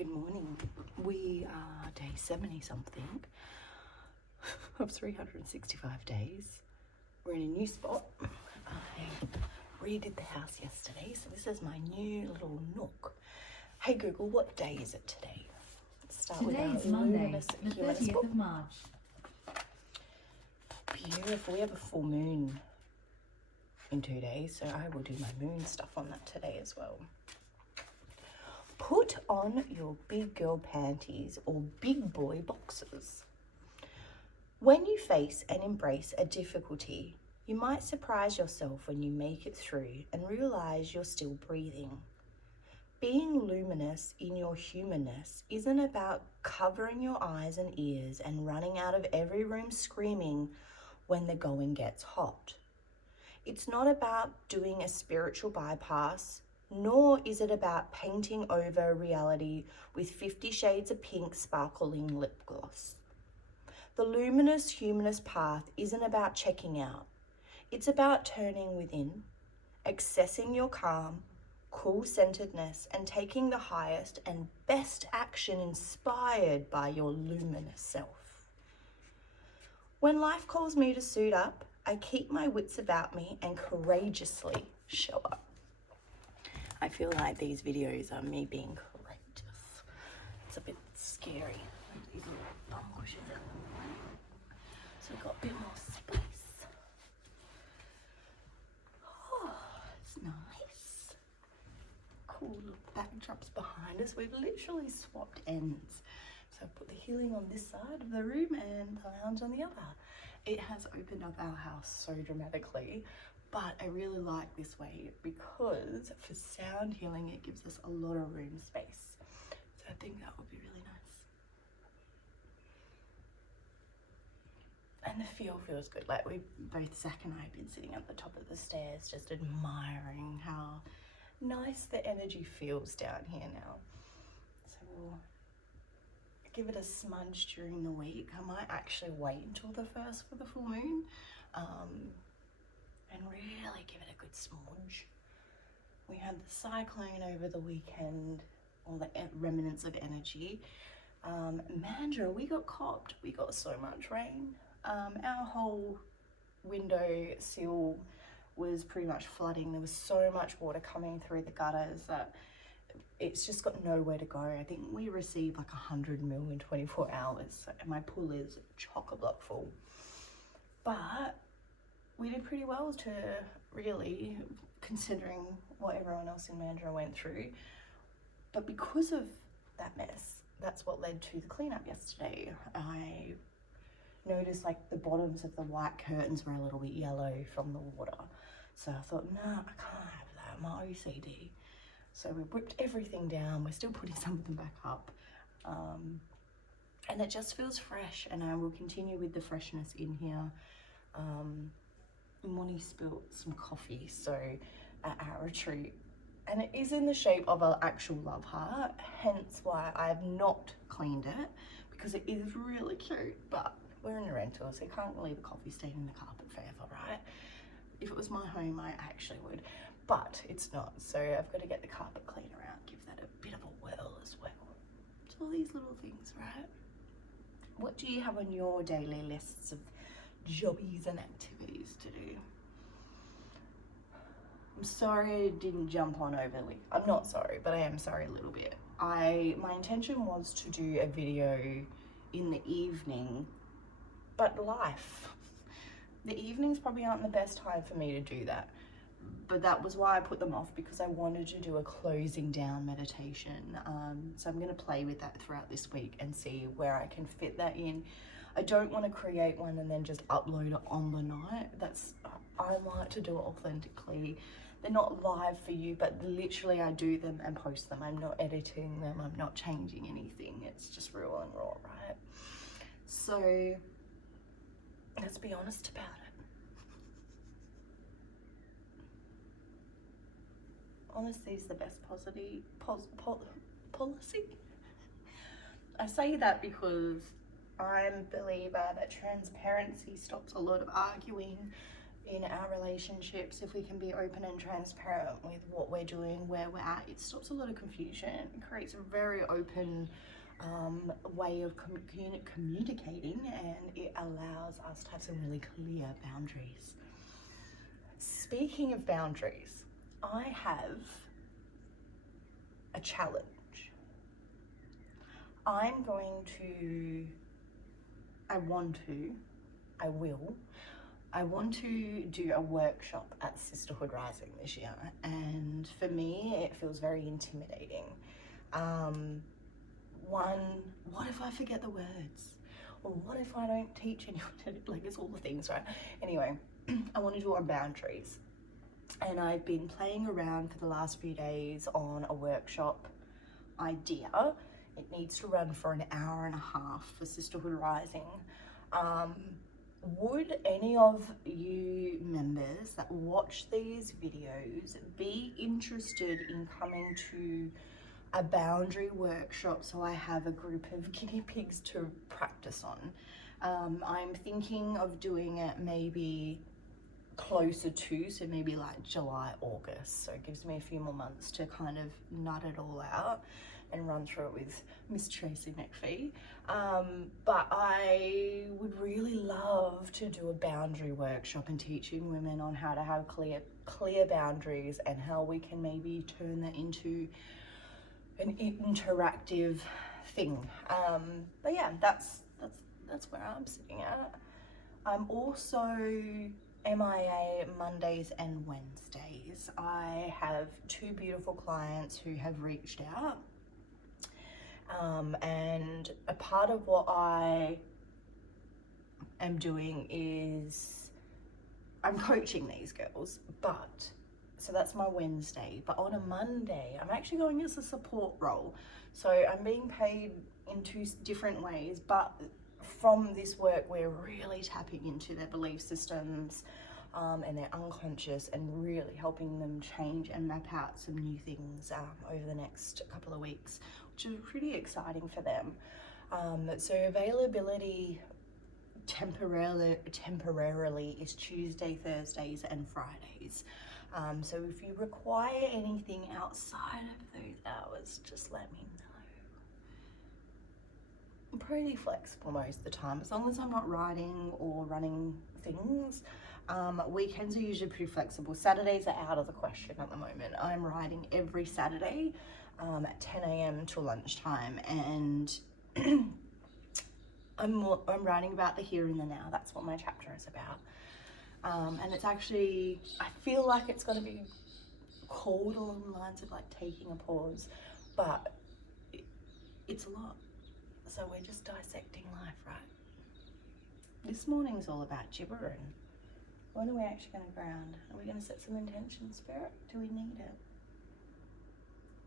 Good morning. We are day 70 something of 365 days. We're in a new spot. I redid the house yesterday, so this is my new little nook. Hey Google, what day is it today? Let's start Today with is our Monday, luminous the humanist 30th book. of March. Beautiful. We have a full moon in 2 days, so I will do my moon stuff on that today as well. Put on your big girl panties or big boy boxers. When you face and embrace a difficulty, you might surprise yourself when you make it through and realize you're still breathing. Being luminous in your humanness isn't about covering your eyes and ears and running out of every room screaming when the going gets hot. It's not about doing a spiritual bypass, nor is it about painting over reality with 50 shades of pink sparkling lip gloss. The luminous humanist path isn't about checking out. It's about turning within, accessing your calm, cool centeredness, and taking the highest and best action inspired by your luminous self. When life calls me to suit up, I keep my wits about me and courageously show up. I feel like these videos are me being courageous. It's a bit scary. These little bum cushions out of the way. So we've got a bit more space. Oh, it's nice. Cool little backdrops behind us. We've literally swapped ends. So I've put the healing on this side of the room and the lounge on the other. It has opened up our house so dramatically. But I really like this way because for sound healing, it gives us a lot of room space. So I think that would be really nice. And the feel feels good. Like both Zach and I have been sitting at the top of the stairs, just admiring how nice the energy feels down here now. So we'll give it a smudge during the week. I might actually wait until the first for the full moon. And really give it a good smudge. We had the cyclone over the weekend, all the remnants of energy. Mandurah, we got copped. We got so much rain. Our whole window sill was pretty much flooding. There was so much water coming through the gutters that it's just got nowhere to go. I think we received like 100 mil in 24 hours. And my pool is chock-a-block full. But we did pretty well to really, considering what everyone else in Mandurah went through. But because of that mess, that's what led to the cleanup yesterday. I noticed like the bottoms of the white curtains were a little bit yellow from the water. So I thought, nah, I can't have that, my OCD. So we whipped everything down. We're still putting some of them back up. And it just feels fresh, and I will continue with the freshness in here. Moni spilt some coffee at our retreat, and it is in the shape of an actual love heart, hence why I have not cleaned it, because it is really cute. But we're in a rental, so you can't leave a coffee stain in the carpet forever, right? If it was my home, I actually would, but it's not, so I've got to get the carpet cleaner out, give that a bit of a whirl as well. It's all these little things, right? What do you have on your daily lists of jobbies and activities to do? I'm sorry I didn't jump on over the week. I'm not sorry, but I am sorry a little bit. My intention was to do a video in the evening, but life. The evenings probably aren't the best time for me to do that. But that was why I put them off, because I wanted to do a closing down meditation. So I'm going to play with that throughout this week and see where I can fit that in. I don't want to create one and then just upload it on the night. I like to do it authentically. They're not live for you, but literally I do them and post them. I'm not editing them. I'm not changing anything. It's just real and raw, right? So let's be honest about it. Honesty is the best policy. I say that because I'm a believer that transparency stops a lot of arguing in our relationships, if we can be open and transparent with what we're doing, where we're at, it stops a lot of confusion. It creates a very open way of communicating, and it allows us to have some really clear boundaries. Speaking of boundaries, I have a challenge. I want to do a workshop at Sisterhood Rising this year, and for me it feels very intimidating. What if I forget the words? Or what if I don't teach anyone? Like, it's all the things, right? Anyway, I want to do it on boundaries. And I've been playing around for the last few days on a workshop idea. It needs to run for an hour and a half for Sisterhood Rising. Would any of you members that watch these videos be interested in coming to a boundary workshop so I have a group of guinea pigs to practice on? I'm thinking of doing it maybe closer to, so maybe like July, August. So it gives me a few more months to kind of nut it all out and run through it with Miss Tracy McPhee. But I would really love to do a boundary workshop and teaching women on how to have clear boundaries and how we can maybe turn that into an interactive thing. But yeah, that's where I'm sitting at. I'm also MIA Mondays and Wednesdays. I have 2 beautiful clients who have reached out. And a part of what I am doing is I'm coaching these girls, so that's my Wednesday. But on a Monday, I'm actually going as a support role. So I'm being paid in 2 different ways, but from this work, we're really tapping into their belief systems and their unconscious, and really helping them change and map out some new things over the next couple of weeks, which is pretty exciting for them. So availability temporarily is Tuesday, Thursdays and Fridays. So if you require anything outside of those hours, just let me know. I'm pretty flexible most of the time, as long as I'm not writing or running things. Weekends are usually pretty flexible. Saturdays are out of the question at the moment. I'm writing every Saturday at 10 a.m. till lunchtime, and I'm writing about the here and the now. That's what my chapter is about. And it's actually, I feel like it's going to be called along the lines of like taking a pause, but it's a lot. So we're just dissecting life, right? This morning's all about gibbering. When are we actually going to ground? Are we going to set some intention, Spirit? Do we need it?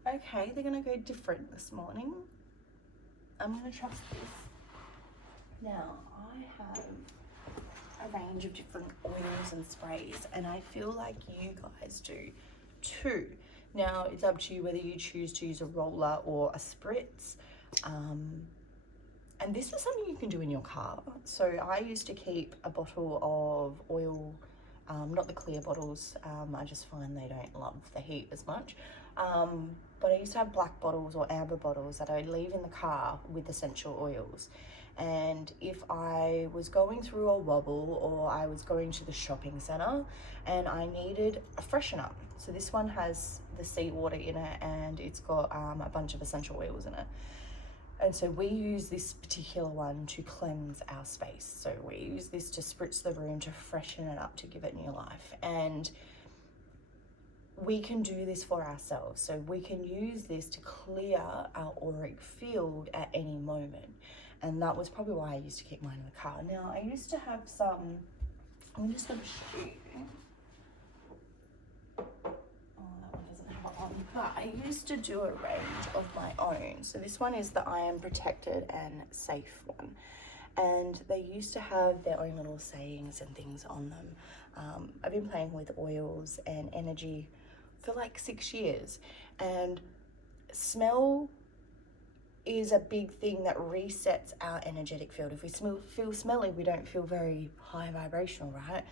Okay, they're going to go different this morning. I'm going to trust this. Now, I have a range of different oils and sprays, and I feel like you guys do too. Now, it's up to you whether you choose to use a roller or a spritz. And this is something you can do in your car. So I used to keep a bottle of oil, not the clear bottles. I just find they don't love the heat as much. But I used to have black bottles or amber bottles that I would leave in the car with essential oils. And if I was going through a wobble, or I was going to the shopping center and I needed a freshener. So this one has the seawater in it, and it's got a bunch of essential oils in it. And so we use this particular one to cleanse our space. So we use this to spritz the room, to freshen it up, to give it new life. And we can do this for ourselves. So we can use this to clear our auric field at any moment. And that was probably why I used to keep mine in the car. Now, I used to have some, I'm just going to show you. But I used to do a range of my own. So this one is the I Am Protected and Safe one. And they used to have their own little sayings and things on them. I've been playing with oils and energy for like 6 years. And smell is a big thing that resets our energetic field. If we feel smelly, we don't feel very high vibrational, right?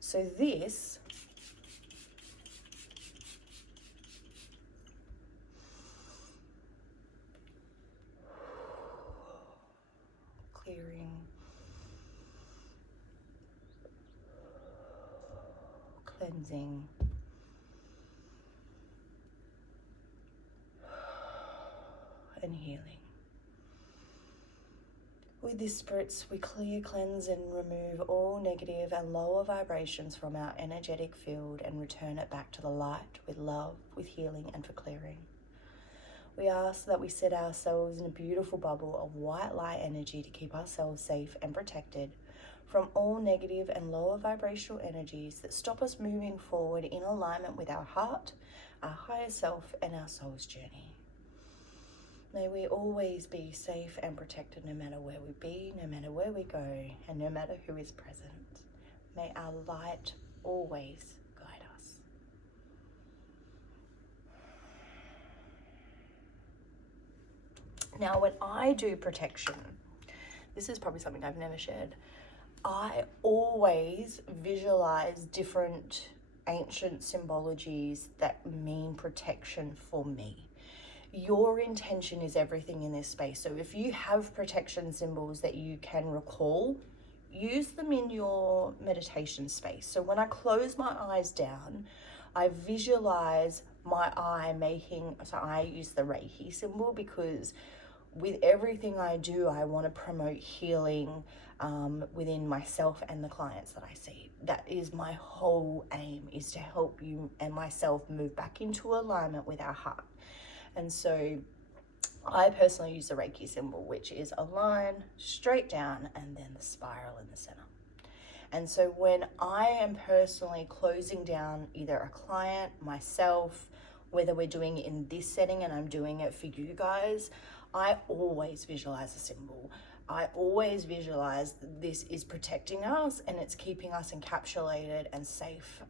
So this clearing, cleansing, and healing. With this spritz, we clear, cleanse, and remove all negative and lower vibrations from our energetic field and return it back to the light with love, with healing, and for clearing. We ask that we set ourselves in a beautiful bubble of white light energy to keep ourselves safe and protected from all negative and lower vibrational energies that stop us moving forward in alignment with our heart, our higher self, and our soul's journey. May we always be safe and protected no matter where we be, no matter where we go, and no matter who is present. May our light always guide us. Now, when I do protection, this is probably something I've never shared. I always visualize different ancient symbologies that mean protection for me. Your intention is everything in this space. So if you have protection symbols that you can recall, use them in your meditation space. So when I close my eyes down, I visualize my eye making, so I use the Reiki symbol because with everything I do, I want to promote healing within myself and the clients that I see. That is my whole aim, is to help you and myself move back into alignment with our heart. And so I personally use the Reiki symbol, which is a line straight down and then the spiral in the center. And so when I am personally closing down either a client, myself, whether we're doing it in this setting and I'm doing it for you guys, I always visualize a symbol. I always visualize that this is protecting us and it's keeping us encapsulated and safe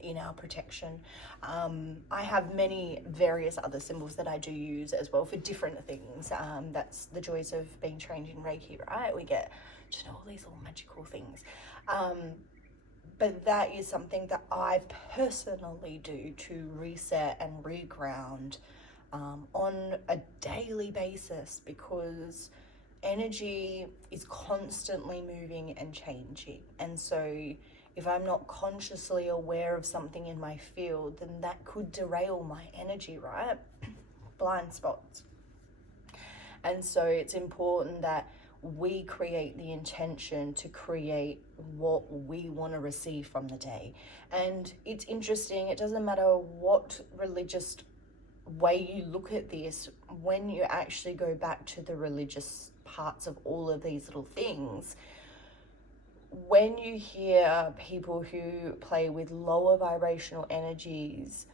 in our protection. I have many various other symbols that I do use as well for different things. That's the joys of being trained in Reiki, right? We get to know all these little magical things. But that is something that I personally do to reset and reground on a daily basis, because energy is constantly moving and changing. And so if I'm not consciously aware of something in my field, then that could derail my energy, right? Blind spots. And so it's important that we create the intention to create what we want to receive from the day. And it's interesting, it doesn't matter what religious way you look at this, when you actually go back to the religious parts of all of these little things, when you hear people who play with lower vibrational energies,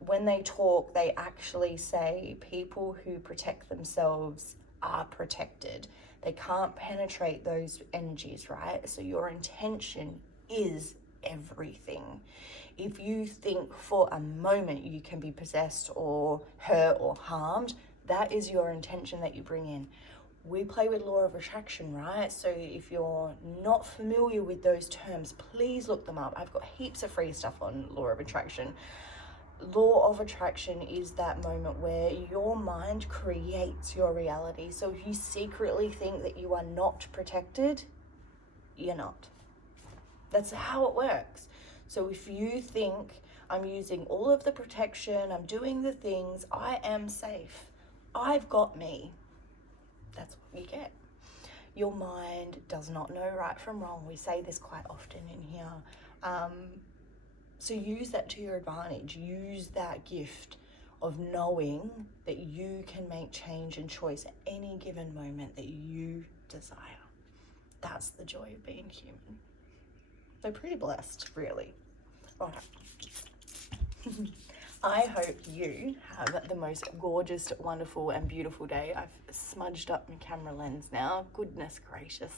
when they talk, they actually say people who protect themselves are protected. They can't penetrate those energies, right? So your intention is everything. If you think for a moment you can be possessed or hurt or harmed, that is your intention that you bring in. We play with law of attraction, right? So if you're not familiar with those terms, please look them up. I've got heaps of free stuff on law of attraction. Law of attraction is that moment where your mind creates your reality. So if you secretly think that you are not protected, you're not. That's how it works. So if you think I'm using all of the protection, I'm doing the things, I am safe, I've got me, that's what you get. Your mind does not know right from wrong. We say this quite often in here. So use that to your advantage. Use that gift of knowing that you can make change and choice at any given moment that you desire. That's the joy of being human. So pretty blessed, really. All right. I hope you have the most gorgeous, wonderful, and beautiful day. I've smudged up my camera lens now. Goodness gracious.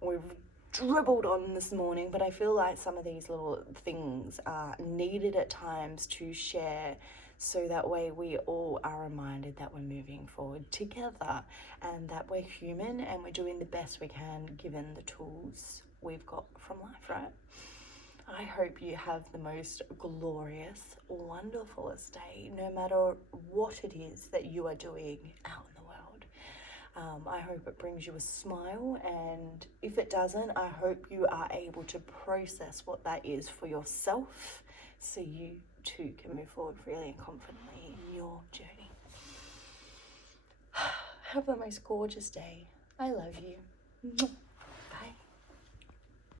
We've dribbled on this morning, but I feel like some of these little things are needed at times to share, so that way we all are reminded that we're moving forward together and that we're human and we're doing the best we can given the tools we've got from life, right? I hope you have the most glorious, wonderfulest day, no matter what it is that you are doing out in the world. I hope it brings you a smile, and if it doesn't, I hope you are able to process what that is for yourself so you too can move forward freely and confidently in your journey. Have the most gorgeous day. I love you.